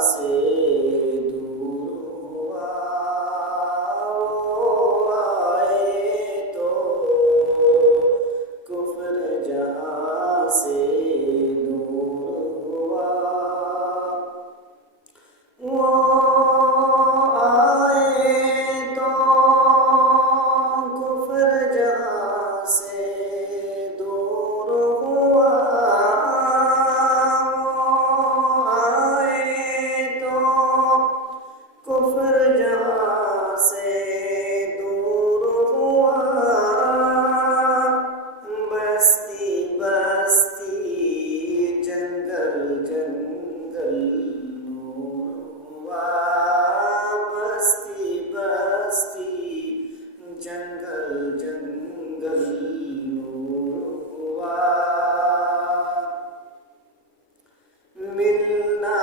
से दूर हुआ, वो आए तो कुफ्र जहाँ से दूर हुआ, वो आए तो कुफ्र जहाँ से दूर हुआ, वो आए तो कुफ्र जहाँ से दूर हुआ, बस्ती बस्ती जंगल जंगल नूर हुआ, बस्ती बस्ती जंगल जंगल नूर हुआ, मिलना